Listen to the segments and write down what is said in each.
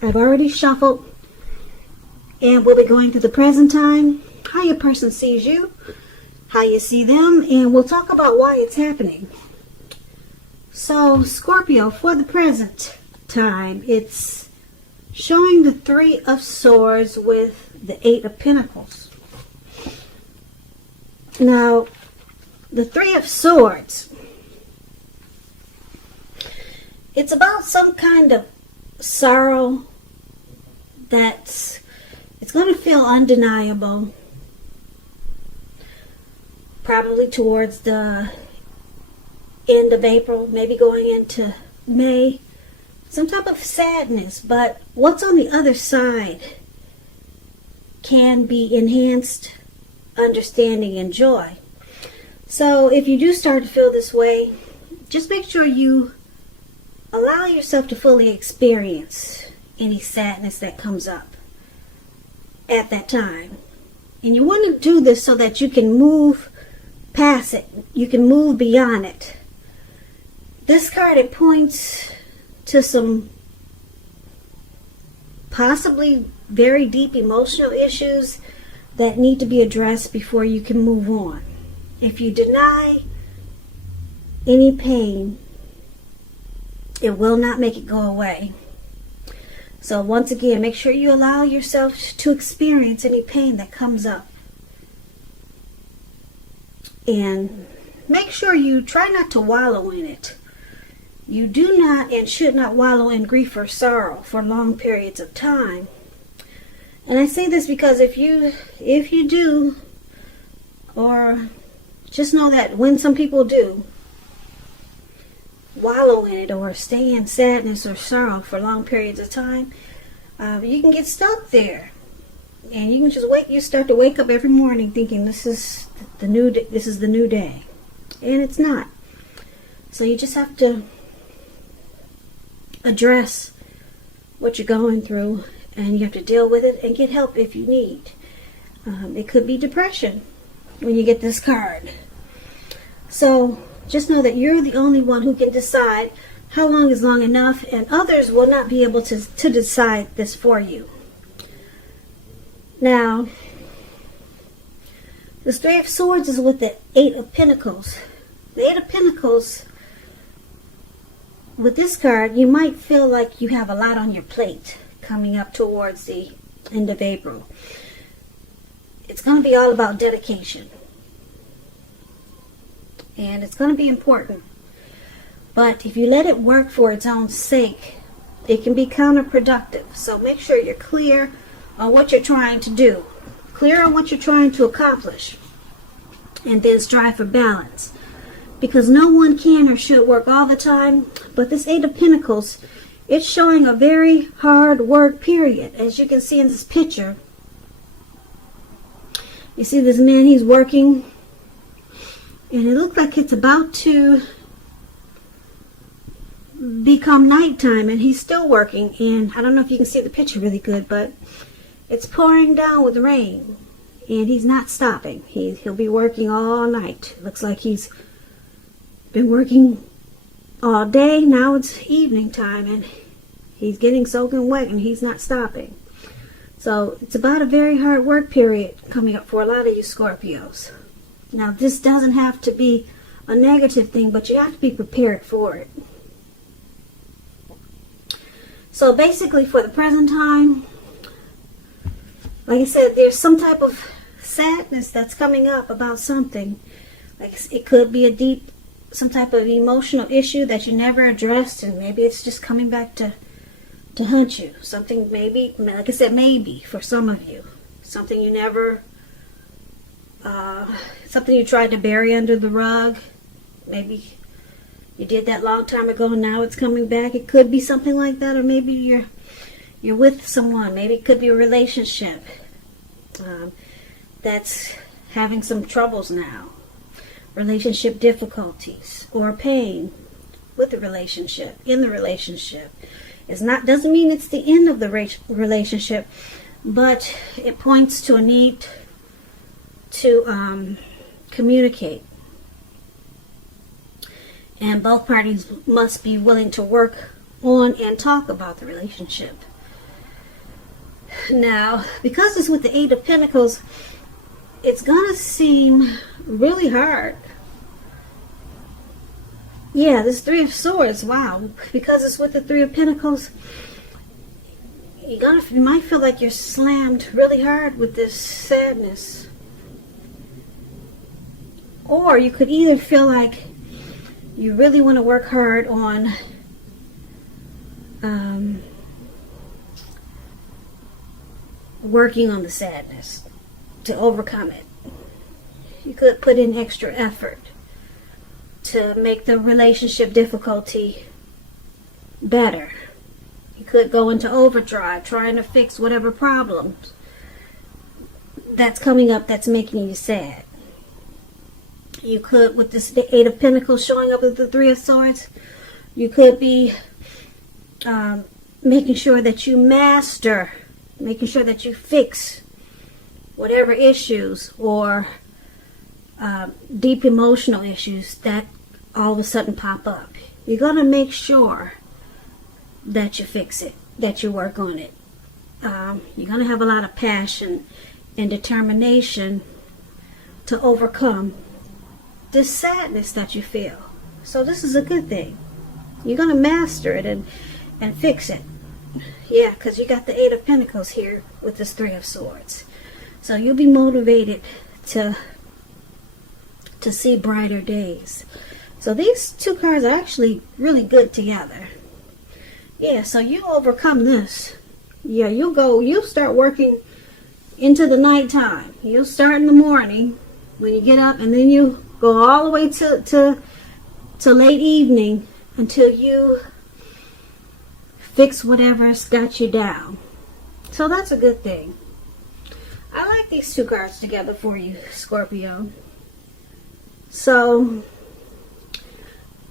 I've already shuffled, and we'll be going through the present time, how your person sees you, how you see them, and we'll talk about why it's happening. So, Scorpio, for the present time, it's showing the Three of Swords with the Eight of Pentacles. Now, the Three of Swords, it's about some kind of sorrow it's going to feel undeniable, probably towards the end of April, maybe going into May. Some type of sadness, but what's on the other side can be enhanced understanding and joy. So if you do start to feel this way, just make sure you allow yourself to fully experience any sadness that comes up at that time. And you want to do this so that you can move past it. You can move beyond it. This card, it points to some possibly very deep emotional issues that need to be addressed before you can move on. If you deny any pain, it will not make it go away. So once again, make sure you allow yourself to experience any pain that comes up. And make sure you try not to wallow in it. You do not and should not wallow in grief or sorrow for long periods of time. And I say this because if you do, or just know that when some people do wallow in it or stay in sadness or sorrow for long periods of time, you can get stuck there, and you can just you start to wake up every morning thinking this is the new day, and it's not. So you just have to address what you're going through, and you have to deal with it and get help if you need. It could be depression when you get this card. So just know that you're the only one who can decide how long is long enough, and others will not be able to decide this for you. Now, the Three of Swords is with the Eight of Pentacles. The Eight of Pentacles, with this card, you might feel like you have a lot on your plate coming up towards the end of April. It's going to be all about dedication. And it's going to be important. But if you let it work for its own sake, it can be counterproductive. So make sure you're clear on what you're trying to do. Clear on what you're trying to accomplish. And then strive for balance. Because no one can or should work all the time. But this Eight of Pentacles, it's showing a very hard work period. As you can see in this picture. You see this man, he's working. And it looks like it's about to become nighttime, and he's still working. And I don't know if you can see the picture really good, but it's pouring down with rain, and he's not stopping. He'll be working all night. Looks like he's been working all day. Now it's evening time, and he's getting soaking wet, and he's not stopping. So it's about a very hard work period coming up for a lot of you Scorpios. Now, this doesn't have to be a negative thing, but you have to be prepared for it. So basically, for the present time, like I said, there's some type of sadness that's coming up about something. Like it could be some type of emotional issue that you never addressed, and maybe it's just coming back to haunt you. Something maybe, like I said, maybe for some of you, something you never... something you tried to bury under the rug. Maybe you did that long time ago and now it's coming back. It could be something like that. Or maybe you're with someone. Maybe it could be a relationship that's having some troubles now. Relationship difficulties or pain with the relationship, in the relationship. Doesn't mean it's the end of the relationship, but it points to a need to communicate, and both parties must be willing to work on and talk about the relationship. Now, because it's with the Eight of Pentacles, it's gonna seem really hard. Yeah, this Three of Swords, wow. Because it's with the Three of Pentacles, you might feel like you're slammed really hard with this sadness. Or you could either feel like you really want to work hard on working on the sadness to overcome it. You could put in extra effort to make the relationship difficulty better. You could go into overdrive trying to fix whatever problems that's coming up that's making you sad. You could, with this Eight of Pentacles showing up with the Three of Swords, you could be making sure that you master, making sure that you fix whatever issues or deep emotional issues that all of a sudden pop up. You're going to make sure that you fix it, that you work on it. You're going to have a lot of passion and determination to overcome this sadness that you feel. So this is a good thing. You're going to master it and fix it. Yeah, because you got the Eight of Pentacles here with this Three of Swords. So you'll be motivated to see brighter days. So these two cards are actually really good together. Yeah, so you overcome this. Yeah, you'll start working into the nighttime. You'll start in the morning when you get up, and then you go all the way to late evening until you fix whatever's got you down. So that's a good thing. I like these two cards together for you, Scorpio. So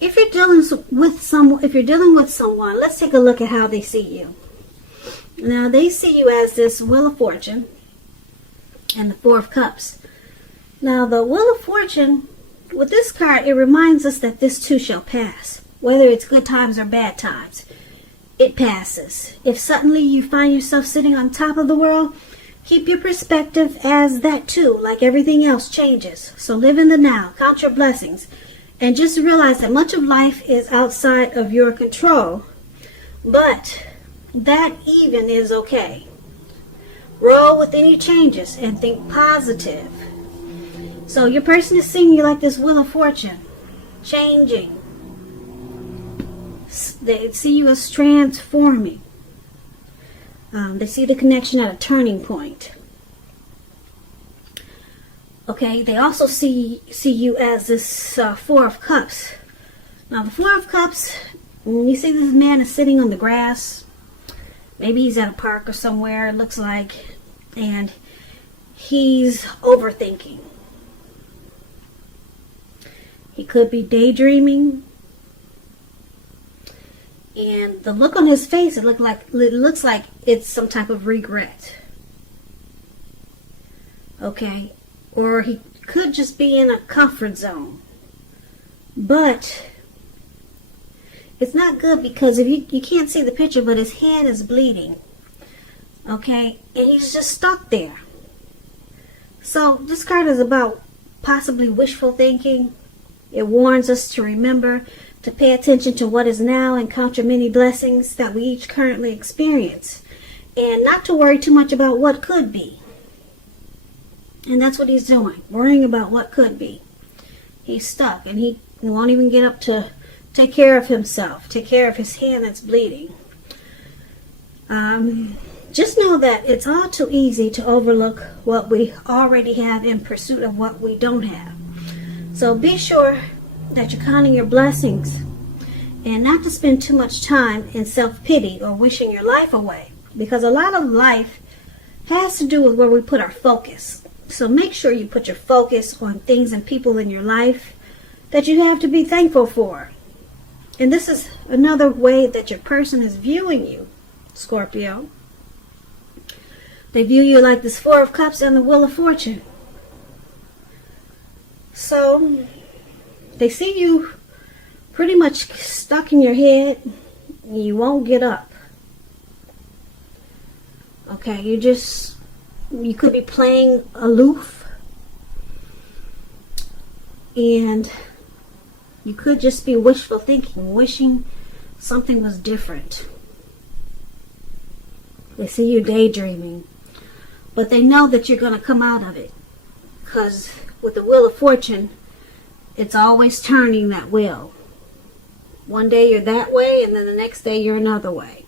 if you're dealing with someone, let's take a look at how they see you. Now, they see you as this Wheel of Fortune and the Four of Cups. Now, the Wheel of Fortune, with this card, it reminds us that this too shall pass. Whether it's good times or bad times, it passes. If suddenly you find yourself sitting on top of the world, keep your perspective as that too, like everything else, changes. So live in the now, count your blessings, and just realize that much of life is outside of your control. But that even is okay. Roll with any changes and think positive. So your person is seeing you like this Wheel of Fortune, changing. They see you as transforming. They see the connection at a turning point. Okay, they also see you as this Four of Cups. Now, the Four of Cups, when you see this man is sitting on the grass, maybe he's at a park or somewhere, it looks like, and he's overthinking. He could be daydreaming. And the look on his face, it looks like it's some type of regret. Okay? Or he could just be in a comfort zone. But it's not good, because if you can't see the picture, but his hand is bleeding. Okay? And he's just stuck there. So this card is about possibly wishful thinking. It warns us to remember to pay attention to what is now and count your many blessings that we each currently experience, and not to worry too much about what could be. And that's what he's doing, worrying about what could be. He's stuck, and he won't even get up to take care of himself, take care of his hand that's bleeding. Just know that it's all too easy to overlook what we already have in pursuit of what we don't have. So be sure that you're counting your blessings, and not to spend too much time in self-pity or wishing your life away, because a lot of life has to do with where we put our focus. So make sure you put your focus on things and people in your life that you have to be thankful for. And this is another way that your person is viewing you, Scorpio. They view you like this Four of Cups and the Wheel of Fortune. So they see you pretty much stuck in your head, and you won't get up. Okay, you could be playing aloof, and you could just be wishful thinking, wishing something was different. They see you daydreaming, but they know that you're going to come out of it, because with the wheel of fortune, it's always turning that wheel. One day you're that way, and then the next day you're another way.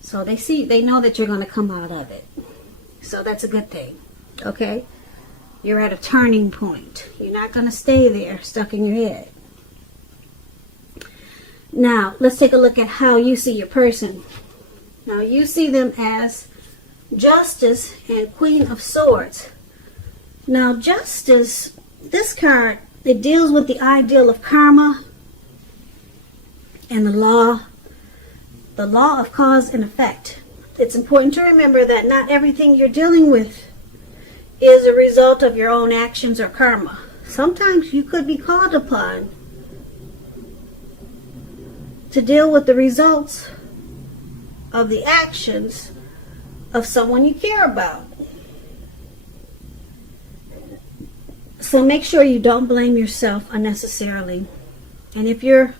So they know that you're going to come out of it. So that's a good thing. Okay? You're at a turning point. You're not going to stay there stuck in your head. Now, let's take a look at how you see your person. Now, you see them as Justice and Queen of Swords. Now, Justice, this card, it deals with the ideal of karma and the law of cause and effect. It's important to remember that not everything you're dealing with is a result of your own actions or karma. Sometimes you could be called upon to deal with the results of the actions of someone you care about. So make sure you don't blame yourself unnecessarily. And if you're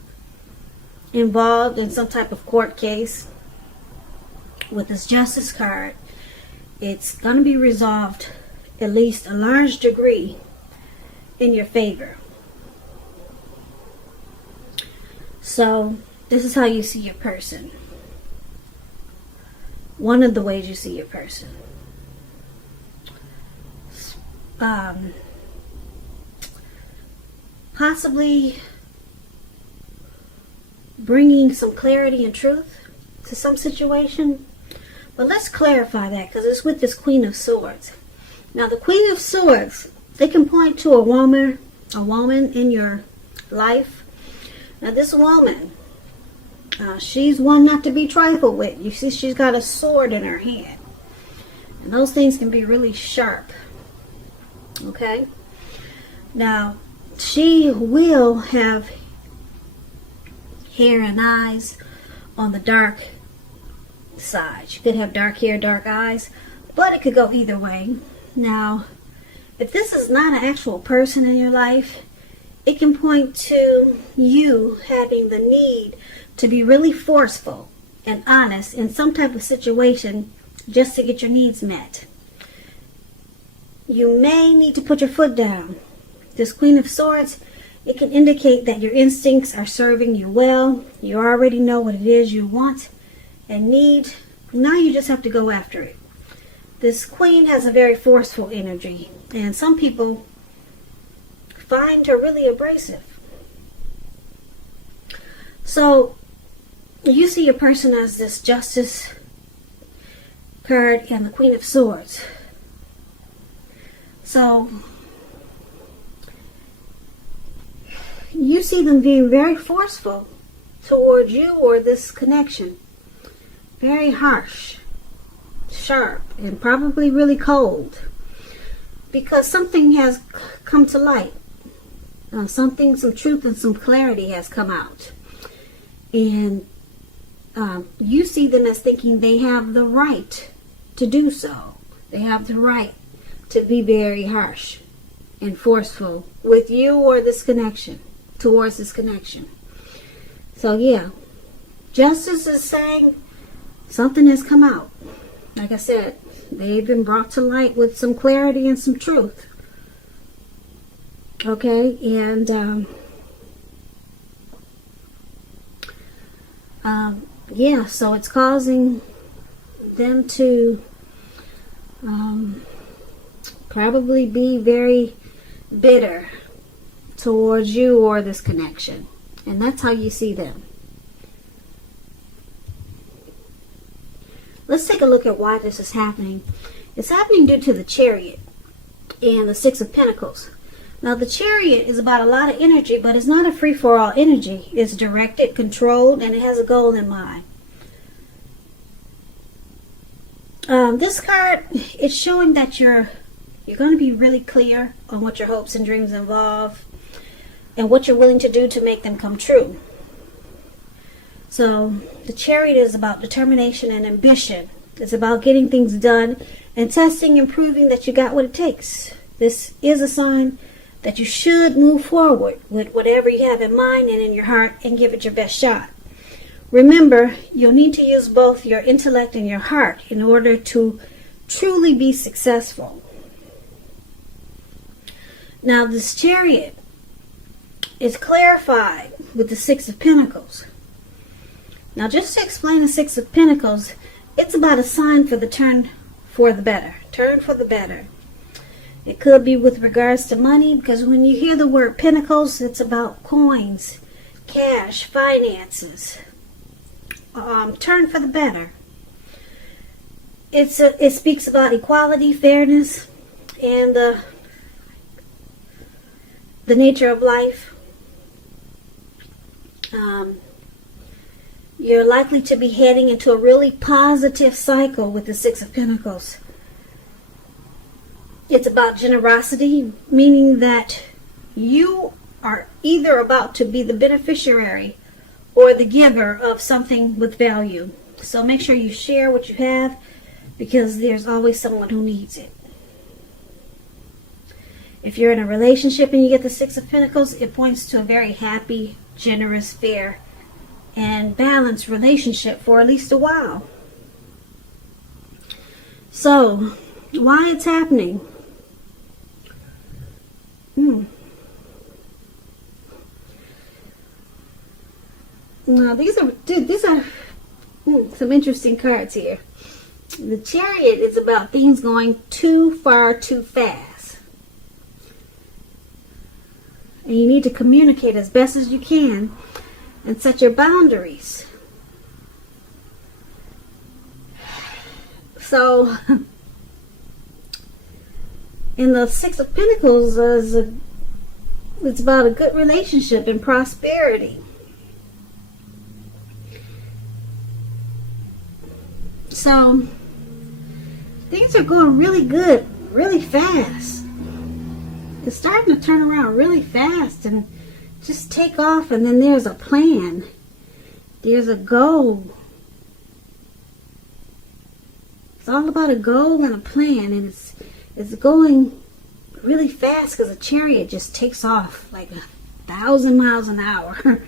involved in some type of court case with this Justice card, it's going to be resolved at least a large degree in your favor. So this is how you see your person. One of the ways you see your person. Possibly bringing some clarity and truth to some situation. But let's clarify that, because it's with this Queen of Swords. Now, the Queen of Swords, they can point to a woman in your life. Now, this woman, she's one not to be trifled with. You see, she's got a sword in her hand. And those things can be really sharp. Okay? Now, she will have hair and eyes on the dark side. She could have dark hair, dark eyes, but it could go either way. Now, if this is not an actual person in your life, it can point to you having the need to be really forceful and honest in some type of situation just to get your needs met. You may need to put your foot down. This Queen of Swords, it can indicate that your instincts are serving you well. You already know what it is you want and need. Now you just have to go after it. This Queen has a very forceful energy, and some people find her really abrasive. So you see your person as this Justice card and the Queen of Swords. So you see them being very forceful towards you or this connection. Very harsh, sharp, and probably really cold. Because something has come to light. Some truth and some clarity has come out. And you see them as thinking they have the right to do so. They have the right to be very harsh and forceful with you or this connection, towards this connection. So yeah, Justice is saying something has come out. Like I said, they've been brought to light with some clarity and some truth. Okay, and yeah, so it's causing them to probably be very bitter towards you or this connection. And that's how you see them. Let's take a look at why this is happening. It's happening due to the Chariot and the Six of Pentacles. Now, the Chariot is about a lot of energy, but it's not a free-for-all energy. It's directed, controlled, and it has a goal in mind. This card, it's showing that you're going to be really clear on what your hopes and dreams involve and what you're willing to do to make them come true. So, the Chariot is about determination and ambition It's about getting things done and testing and proving that you got what it takes. This is a sign that you should move forward with whatever you have in mind and in your heart and give it your best shot. Remember, you'll need to use both your intellect and your heart in order to truly be successful. Now, this Chariot is clarified with the Six of Pentacles. Now, just to explain the Six of Pentacles, it's about a sign for the turn for the better. Turn for the better. It could be with regards to money, because when you hear the word Pentacles, it's about coins, cash, finances. Turn for the better. It speaks about equality, fairness, and the nature of life. You're likely to be heading into a really positive cycle with the Six of Pentacles. It's about generosity, meaning that you are either about to be the beneficiary or the giver of something with value. So make sure you share what you have, because there's always someone who needs it. If you're in a relationship and you get the Six of Pentacles, it points to a very happy, generous, fair, and balanced relationship for at least a while. So, why it's happening? Now, these are some interesting cards here. The Chariot is about things going too far, too fast. And you need to communicate as best as you can and set your boundaries. So, in the Six of Pentacles, it's about a good relationship and prosperity. So, things are going really good, really fast. It's starting to turn around really fast and just take off, and then there's a plan. There's a goal. It's all about a goal and a plan, and it's going really fast because a Chariot just takes off like 1,000 miles an hour.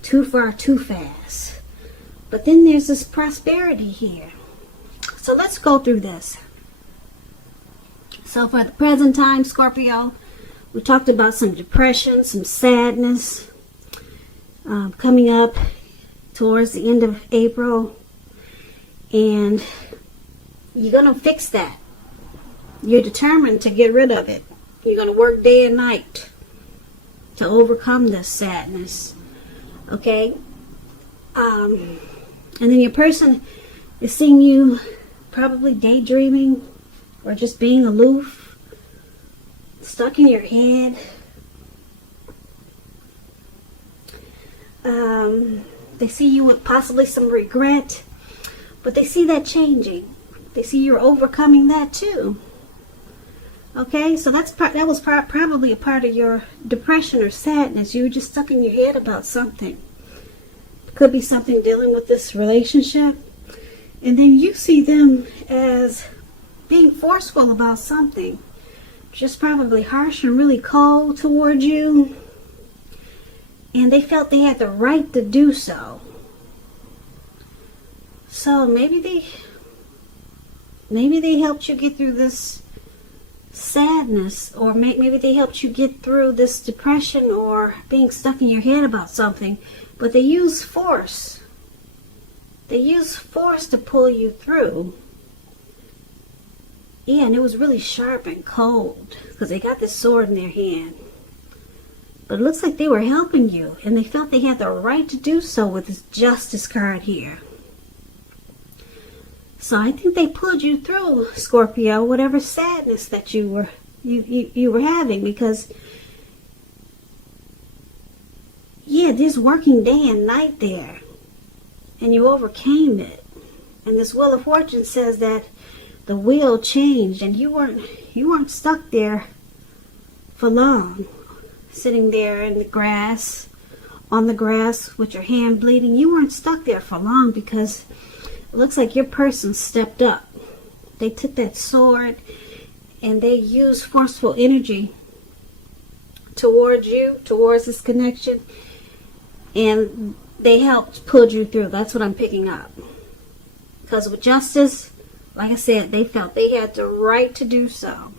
Too far, too fast. But then there's this prosperity here. So let's go through this. So for the present time, Scorpio, we talked about some depression, some sadness coming up towards the end of April. And you're going to fix that. You're determined to get rid of it. You're going to work day and night to overcome this sadness. Okay? And then your person is seeing you probably daydreaming or just being aloof, stuck in your head. They see you with possibly some regret, but they see that changing. They see you're overcoming that too. Okay, so that was probably a part of your depression or sadness. You were just stuck in your head about something. Could be something dealing with this relationship. And then you see them as being forceful about something. Just probably harsh and really cold toward you. And they felt they had the right to do so. So maybe they helped you get through this sadness, or maybe they helped you get through this depression or being stuck in your head about something. But they use force. They use force to pull you through. Yeah, and it was really sharp and cold because they got this sword in their hand. But it looks like they were helping you, and they felt they had the right to do so with this Justice card here. So I think they pulled you through, Scorpio, whatever sadness that you were having, because yeah, there's working day and night there, and you overcame it. And this Wheel of Fortune says that the wheel changed, and you weren't stuck there for long, sitting there in the grass, on the grass with your hand bleeding. You weren't stuck there for long, because It looks like your person stepped up. They took that sword and they used forceful energy towards you, towards this connection, and they helped pull you through. That's what I'm picking up. Because with justice, like I said, they felt they had the right to do so.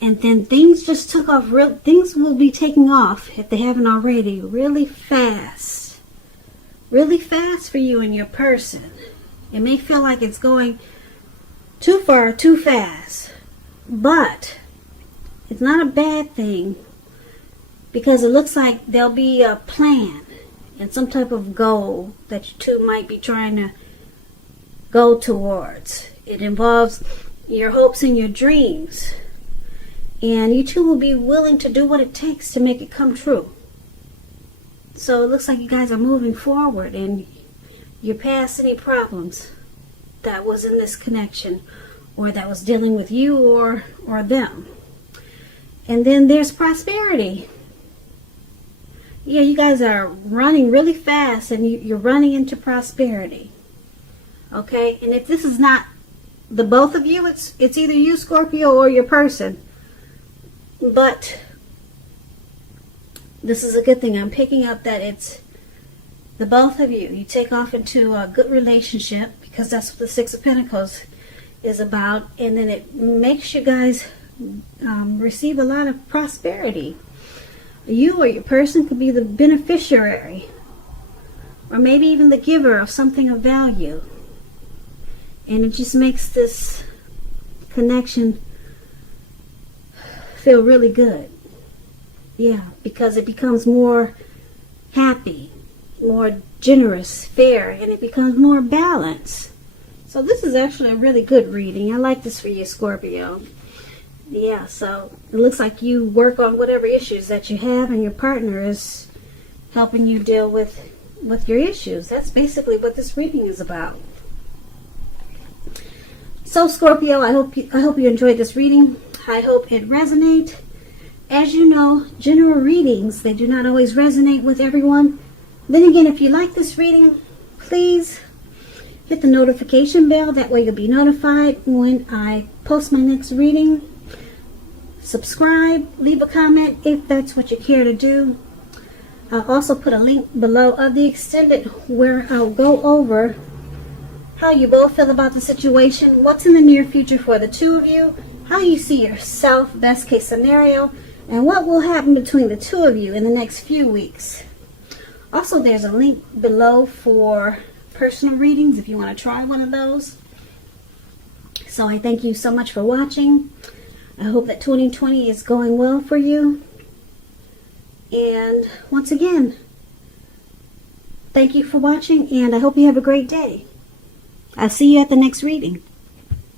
And then things just took off. Things will be taking off, if they haven't already, really fast. Really fast for you and your person. It may feel like it's going too far, too fast. But it's not a bad thing, because it looks like there'll be a plan and some type of goal that you two might be trying to go towards. It involves your hopes and your dreams. And you two will be willing to do what it takes to make it come true. So it looks like you guys are moving forward and you're past any problems that was in this connection, or that was dealing with you or them. And then there's prosperity. Yeah, you guys are running really fast and you're running into prosperity. Okay? And if this is not the both of you, it's either you, Scorpio, or your person. But this is a good thing. I'm picking up that it's the both of you. You take off into a good relationship, because that's what the Six of Pentacles is about. And then it makes you guys receive a lot of prosperity. You or your person could be the beneficiary, or maybe even the giver of something of value. And it just makes this connection feel really good. Yeah, because it becomes more happy, more generous, fair, and it becomes more balanced. So this is actually a really good reading. I like this for you, Scorpio. Yeah, so it looks like you work on whatever issues that you have, and your partner is helping you deal with your issues. That's basically what this reading is about. So Scorpio, I hope you enjoyed this reading. I hope it resonates. As you know, general readings, they do not always resonate with everyone. Then again, if you like this reading, please hit the notification bell. That way you'll be notified when I post my next reading. Subscribe, leave a comment if that's what you care to do. I'll also put a link below of the extended where I'll go over how you both feel about the situation, what's in the near future for the two of you, how you see yourself, best case scenario, and what will happen between the two of you in the next few weeks. Also, there's a link below for personal readings if you want to try one of those. So I thank you so much for watching. I hope that 2020 is going well for you. And once again, thank you for watching, and I hope you have a great day. I'll see you at the next reading.